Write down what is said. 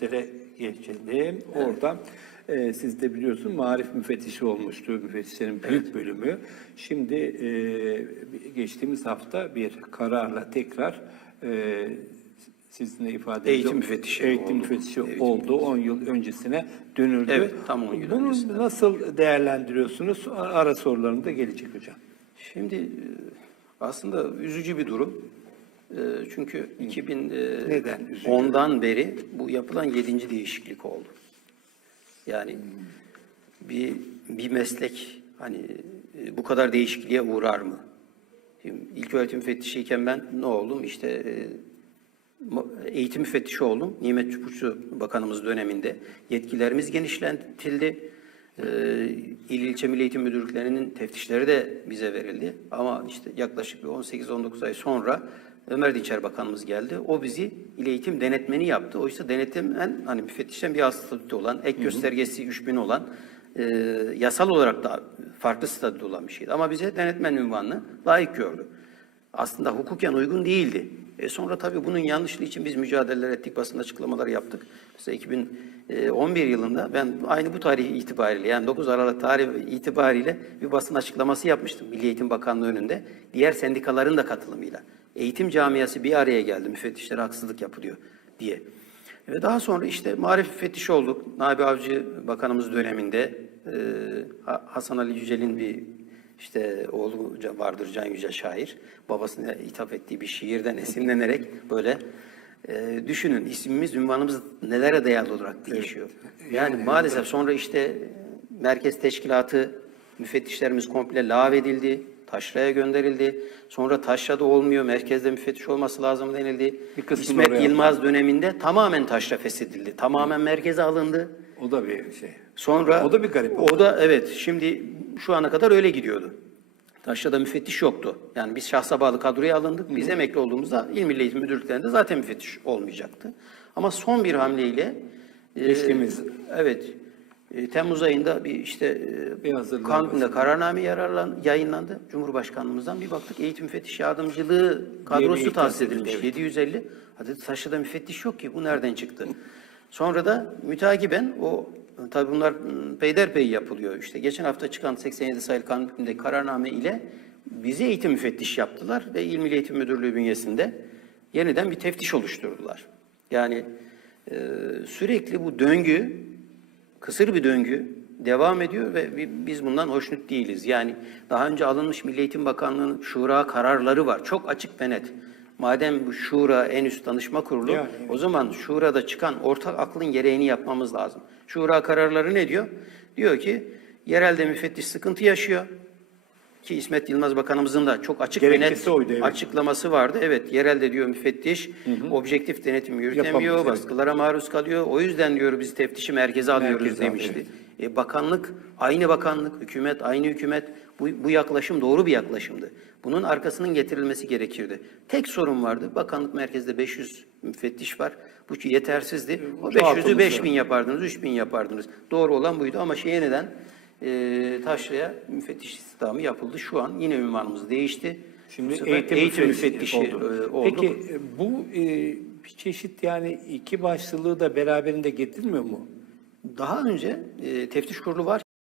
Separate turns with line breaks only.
müfettişlere geçelim. Orada e, siz de biliyorsun marif müfettişi olmuştu müfettişlerin büyük bölümü. Şimdi e, geçtiğimiz hafta bir kararla tekrar e, sizin de ifade
Eğitim müfettişi
eğitim
oldu.
müfettişi
Eğitim
oldu. 10 yıl öncesine dönüldü.
Evet, tam 10 yıl
Bunu
öncesine.
nasıl değerlendiriyorsunuz? Ara sorularında gelecek hocam.
Şimdi e, aslında üzücü bir durum. E, Çünkü
Neden üzücü?
2010'dan beri yapılan yedinci değişiklik oldu. Yani bir bir meslek hani e, bu kadar değişikliğe uğrar mı? Şimdi ilk öğretim müfettişiyken ben ne oldum? İşte e, eğitim müfettişi oldum. Nimet Çupuçu Bakanımız döneminde yetkilerimiz genişletildi. Ee, İl ilçe milli eğitim müdürlüklerinin teftişleri de bize verildi. Ama işte yaklaşık bir 18-19 ay sonra Ömer Dinçer Bakanımız geldi. O bizi il eğitim denetmeni yaptı. Oysa denetmen hani müfettişten bir statüde olan, ek göstergesi 3000 olan e, yasal olarak da farklı statüde olan bir şeydi. Ama bize denetmen ünvanını layık gördü aslında hukuken uygun değildi. E sonra tabii bunun yanlışlığı için biz mücadeleler ettik, basın açıklamaları yaptık. Mesela 2011 yılında ben aynı bu tarih itibariyle yani 9 Aralık tarihi itibariyle bir basın açıklaması yapmıştım Milli Eğitim Bakanlığı önünde. Diğer sendikaların da katılımıyla. Eğitim camiası bir araya geldi, müfettişlere haksızlık yapılıyor diye. Ve daha sonra işte marif müfettişi olduk. Nabi Avcı Bakanımız döneminde e, Ha- Hasan Ali Yücel'in bir işte oğlu vardır Can Yüce şair. Babasına hitap ettiği bir şiirden esinlenerek böyle e, düşünün ismimiz, ünvanımız nelere dayalı olarak değişiyor. Yani maalesef sonra işte merkez teşkilatı müfettişlerimiz komple lağvedildi. Taşra'ya gönderildi. Sonra Taşra'da olmuyor, merkezde müfettiş olması lazım denildi.
Bir
İsmet Yılmaz döneminde tamamen Taşra feshedildi. Tamamen merkeze alındı.
O da bir şey.
Sonra
O da bir garip
O da evet şimdi şu ana kadar öyle gidiyordu. Taşra'da müfettiş yoktu. Yani biz şahsa bağlı kadroya alındık. Biz emekli olduğumuzda İl Milli Eğitim Müdürlüklerinde zaten müfettiş olmayacaktı. Ama son bir hamleyle e,
Geçtiğimiz-
evet e, Temmuz ayında bir işte
Bir
e,
hazırlığı
kanunda kararname yararlan, yayınlandı. Cumhurbaşkanlığımızdan bir baktık eğitim müfettiş yardımcılığı kadrosu tahsis edilmiş.
edildi,
750. Hadi Taşra'da müfettiş yok ki bu nereden çıktı? Sonra da mütakiben o tabii bunlar m, peyderpey yapılıyor. İşte geçen hafta çıkan 87 sayılı kanun hükmündeki kararname ile bizi eğitim müfettiş yaptılar ve İl Milli Eğitim Müdürlüğü bünyesinde yeniden bir teftiş oluşturdular. Yani e, sürekli bu döngü kısır bir döngü devam ediyor ve bi- biz bundan hoşnut değiliz. Yani daha önce alınmış Milli Eğitim Bakanlığı'nın şura kararları var. Çok açık ve net. Madem bu şura en üst danışma kurulu,
Yani,
o zaman şurada çıkan ortak aklın gereğini yapmamız lazım. Şura kararları ne diyor? Diyor ki yerelde müfettiş sıkıntı yaşıyor. Ki İsmet Yılmaz Bakanımızın da çok açık ve net
Gerekçesi oydu, evet.
açıklaması vardı. Evet yerelde diyor müfettiş objektif denetim yürütemiyor,
Yapamaz, evet.
baskılara maruz kalıyor. O yüzden diyor biz teftişi merkeze alıyoruz
Merkeze al,
demişti. E, bakanlık aynı bakanlık, hükümet aynı hükümet. Bu, bu yaklaşım doğru bir yaklaşımdı. Bunun arkasının getirilmesi gerekirdi. Tek sorun vardı. Bakanlık merkezde 500 müfettiş var. Bu yetersizdi. O
Çoğaltılması
500'ü 5000 yapardınız, 3000 yapardınız. Doğru olan buydu ama şeye neden? E, Taşra'ya müfettiş istihdamı yapıldı. Şu an yine ünvanımız değişti.
Şimdi eğitim,
eğitim
müfettişi
müfettişi
oldu.
e, olduk.
Peki e, bu e, bir çeşit yani iki başlılığı da beraberinde getirmiyor mu?
Daha önce e, teftiş kurulu var